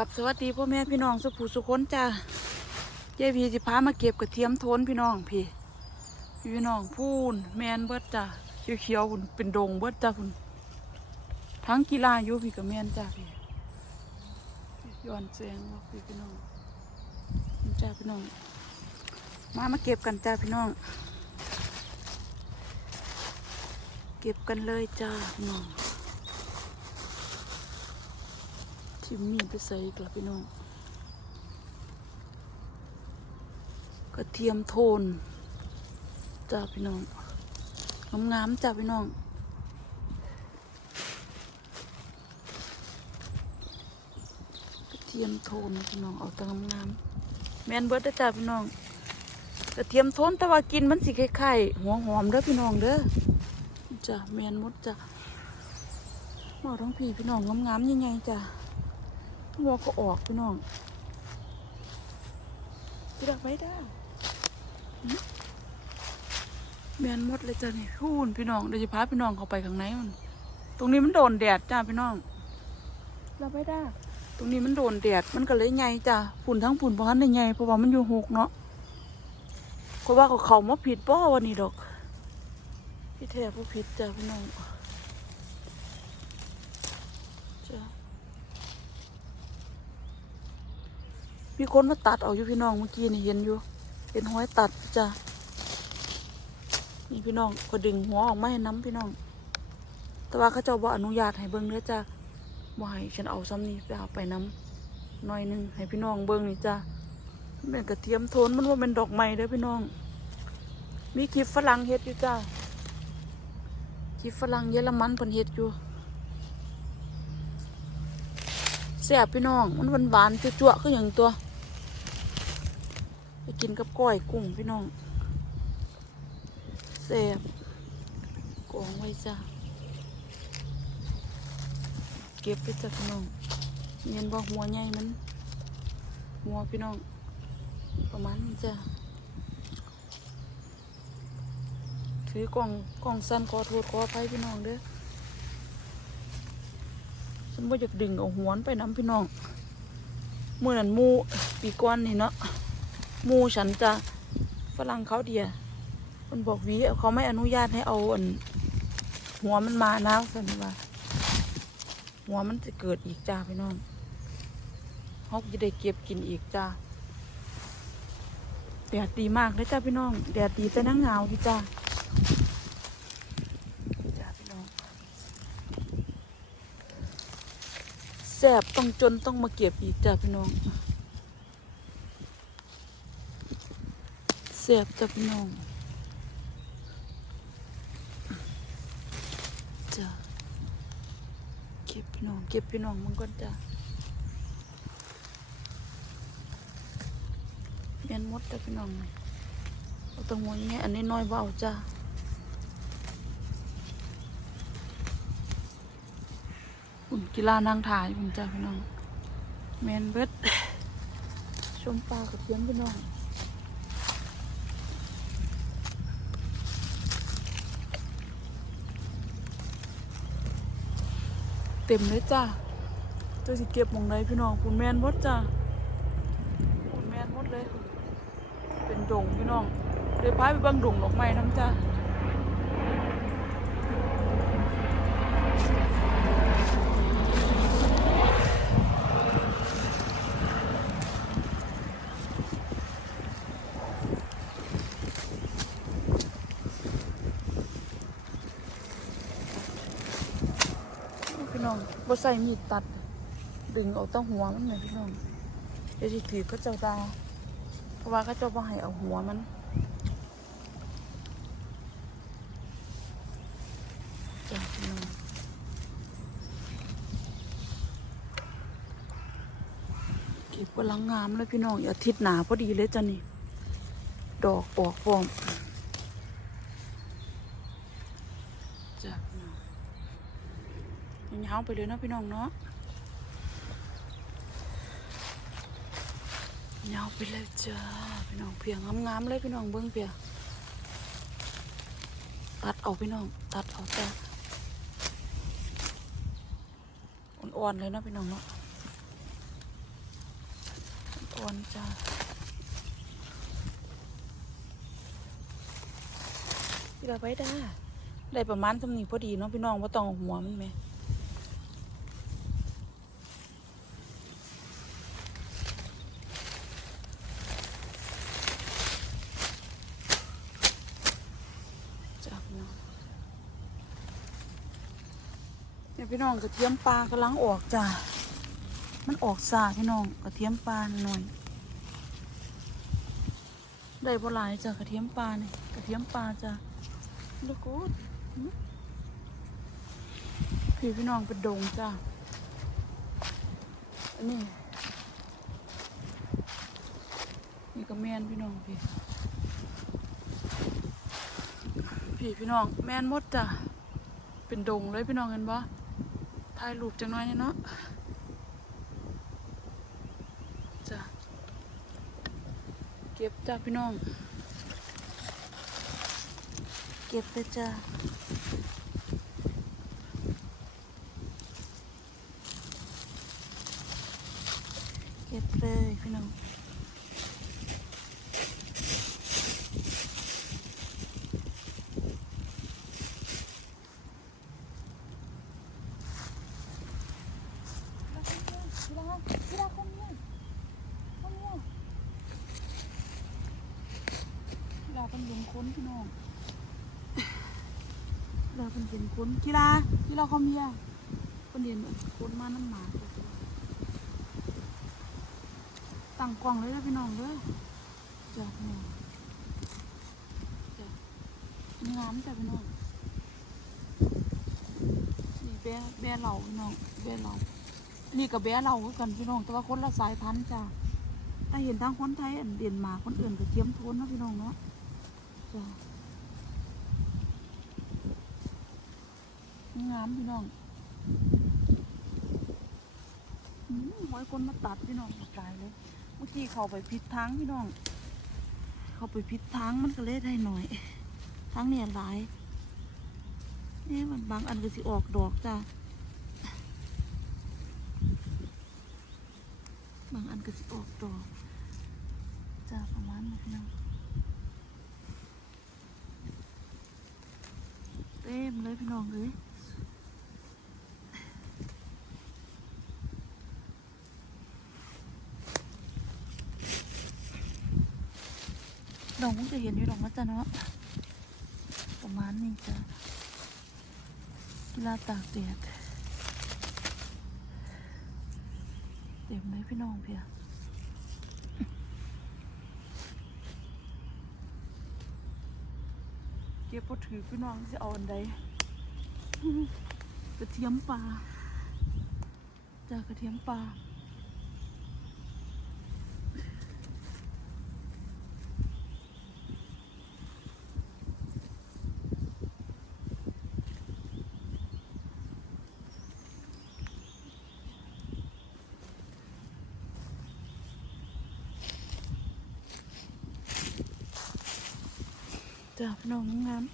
กับสวัสดีพ่อแม่พี่น้องสุภูสุคนจ้ายายพีสิพามาเก็บกระเทียมโทนพี่น้องพี่ พี่น้องพูนแมนเบิดจ้าเขียวๆพุ่นเป็นดงเบิดจ้าพุ่นทั้งกีฬาอยู่พี่กับแมนจ้าพี่ย้อนแสงว่าพี่พี่น้องนี่จ้าพี่น้อง มามาเก็บกันจ้าพี่น้อง เก็บกันเลยจ้าพี่น้อง ทิมมีดไปใส่กล้วพี่น้องกระเทียมโทนจ้าพี่น้องงามๆจ้าพี่น้องกระเทียมโทนพี่น้องเอาแต่งามๆแมนเบิร์ดเด้จ้าพี่น้องกระเทียมโทนแต่ว่ากินมันสิคล้ายๆหัวหอมเด้อพี่น้องเด้อจ้าแมนมดจ้าหมอท้องผีพี่น้องงามๆยังไงจ้า หัวก็ออกพี่น้องพี่ดักไว้ได้หึแมนหมดเลยจ้ะนี่พูนพี่น้องเดี๋ยวจะพาพี่น้องเข้าไปข้างในมัน ตรงนี้มันโดนแดดจ้าพี่น้องรับไว้ได้ ตรงนี้มันโดนแดดมันก็เลยใหญ่จ้ะฝุ่นทั้งฝุ่นเพราะฉะนั้นใหญ่เพราะว่ามันอยู่หกเนาะเพราะว่าเขาเขามาผิดป้อวันนี้ดอก พี่แท้ผู้ผิดจ้ะพี่น้องจ้ะ มีคนมาตัดเอาอยู่พี่น้องเมื่อกี้นี่เห็นอยู่เห็นห้อยตัดจ้ะนี่พี่น้องก็ดึงหัวออกมาให้น้ำพี่น้อง แต่ว่าเขาเจ้าบ่อนุญาตให้เบิ่งเด้อจ้ะบ่ให้ฉันเอาซ้ำนี่ไปเอาไปน้ำหน่อยนึงให้พี่น้องเบิ่งนี่จ้ะมันเป็นกระเทียมโทนมันว่าเป็นดอกไม้เด้อพี่น้อง มีคลิปฝรั่งเฮ็ดอยู่จ้ะคลิปฝรั่งเยอรมันเพิ่นเฮ็ดอยู่แซ่บพี่น้อง มันหวานๆจั่วๆคือหยังตัว กินกับก้อยกุ้งพี่น้องแซ่บกองไว้จ้าเก็บไปจ้ะพี่น้องเงียนบอกหัวใหญ่มันหัวพี่น้อง ประมาณนี้จ้ะถือกล่องกล่องสั้นขอโทษขออภัยพี่น้องเด้อฉันว่าอยากดึงเอาหัวนไปน้ำพี่น้องเมื่อนั้นมูปีก้อนนี่เนาะ มูฉันจะฝรั่งเขาเดียมันบอกวีเขาไม่อนุญาตให้เอาอันหัวมันมานะสันว่า หัวมันจะเกิดอีกจ้าพี่น้องเขาจะได้เก็บกินอีกจ้าแดดดีมากเลยจ้าพี่น้องแดดดีแต่นั่งเงาพี่จ้าจ้าพี่น้องแสบต้องจนต้องมาเก็บอีกจ้าพี่น้อง สียบจ้ะพี่น้องจ้ะเก็บพี่น้องเก็บพี่น้องมันก่อนจ้ะเรียนมดจ้ะพี่น้องเอาตรงหัวยเงี้ยอันนี้น้อยเบาจ้ะอุ่นกีฬานางถ่ายผมจ้ะพี่น้องแมนเบิดชมปลากับเทียมพี่น้อง เต็มเลยจ้าจะสิเก็บมองไหนพี่น้องคุณแมนหมดจ้าคุณแมนหมดเลย เป็นดงพี่น้องเรียพายไปบังดงดอกไม้น้ำจ้า พี่น้องบ่ใส่มีดตัด ดึงเอาแตั้งหัวมันเลยพี่น้องเดี๋ยวสิถือเขาเจ้าดาเพราะว่าเขาเจ้าบ่ให้เอาหัวมันจ้ะพี่น้องเก็บกำลังงามเลยพี่น้องอาทิตย์หนาพอดีเลยจ้ะนี่ ดอกออกพร้อมจ้ะพี่น้อง ยาวไปเลยเนาะพี่น้องเนาะยาวไปเลยจ้าพี่น้องเพียงงามๆเลยพี่น้องเบิ้งเพียงตัดเอาพี่น้อง ตัดเอาแต่อ่อนๆเลยเนาะพี่น้องเนาะอ่อนจ้าพี่เราไปได้ได้ประมาณสำนีพอดีเนาะพี่น้องว่าต้องหัวมันไหมจ้าพี่น้องเนี่ย พี่น้องกระเทียมปลากำลังออกจ้ามันออกซาพี่น้องกระเทียมปลาหน่อยได้บ่หลายจ้ะกระเทียมปลาเนี่ยกระเทียมปลาจ้ะลูกกูดพี่พี่น้องเป็นดงจ้ะอันนี้นี่ก็แม่นพี่น้องพี่พี่พี่น้องแม่นมดจ้ะเป็นดงเลยพี่น้องเห็นบ่ ถ่ายรูปจังน้อยเนาะจ้ะเก็บจ้าพี่น้อง เก็บไปจ้าเก็บเลยพี่น้องเราเป็นเย็นค้น พี่น้องเราเป็นเย็นคนกีฬากีฬาคอมเมียเป็นเย็นคนมาน้ำหมาตั้งกล้องเลยนะพี่น้องเด้อจ้ะพี่น้องจ้ะงามจ้ะพี่น้องนี่แบแบเหล่าพี่น้องแบเหล่านี่กับแบเหล่ากันพี่น้องแต่ว่าคนละสายพันธุ์จ้ะถ้าเห็นทางคนไทยอันเด่นหมาคนอื่นก็เทียมโทนนะพี่น้องเนาะ งามพี่น้องอืมหอยคนมาตัดพี่น้องตายเลย เมื่อกี้เขาไปพิษทางพี่น้อง เขาไปพิษทางมันก็เลยได้หน่อยทางเนี่ยหลายนี่มันบางอันก็สิออกดอกจ้าบางอันก็สิออกดอกจ้าประมาณนี้พี่น้อง เต็มเลยพี่น้องเลยดอกมันจะเห็นอยู่ดอกมันจะเนาะประมาณนี้จ้ะกีฬาตากแดดเต็มเลยพี่น้องเพีย ก็บพอถือพี่น้องจะเอาอันใดกระเทียมปลาจากกระเทียมปลา จ้าพี่น้องงาม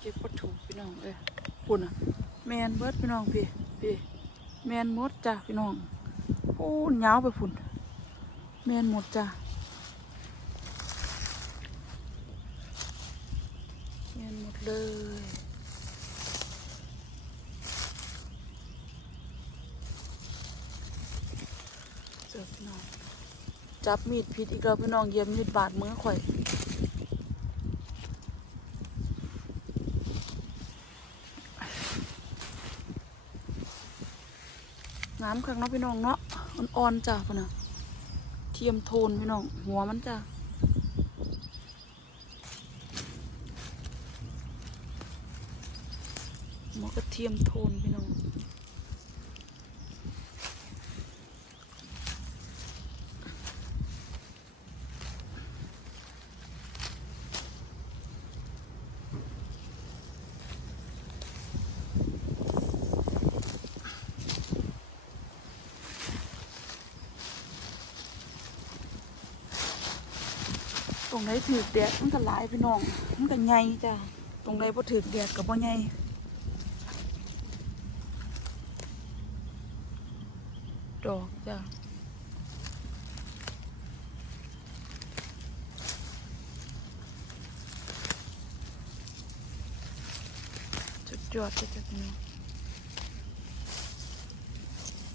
เก็บวัตถุพี่น้องเอ้ยปุ่นอะแมนเบิร์ดพี่น้องพี่พี่แมนหมดจ้าพี่น้องโอ้ยาวไปฝุ่นแมนหมดจ้าแมนหมดเลยเจ้าพี่น้อง จับมีดผิดอีกแล้วพี่น้องเยียบมีดบาดมือข่อยน้ำข้างเนาะพี่น้องเนาะอ่อนๆจ้ะพ่นน่ะเทียมโทนพี่น้องหัวมันจ้ะหัวกระเทียมโทนพี่น้อง รงไหนถือแดดมันก็หลายพี่น้อง มันก็ใหญ่จ้ะ ตรงไหนพอถือแดดก็บพอใหญ่ดอกจ้ะจุดยอดจ้ะจะมี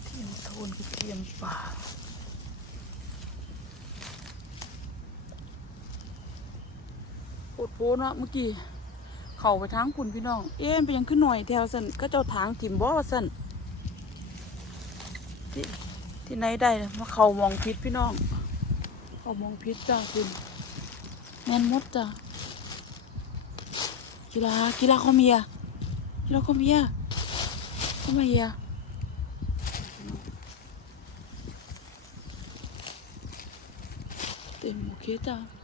เทียมโทนกับเทียมป่า โคตรโพเนาะเมื่อกี้เข้าไปทางคุณพี่น้อง เอ๊ะมันเป็นหยังขึ้นหน่อยแถวสันก็เจ้าทางถิ่มบ่สันที่ที่ไหนได้ล่ะมาเข้ามองพิษพี่น้องเข้ามองพิษจ้าคุณแมนมดจ้ะกีฬากีฬาเขาเมียกีฬาเขาเมียเขามเฮียเต็มโอเคจ้ะ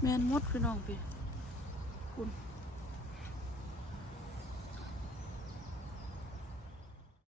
แมนมดพี่น้องพี่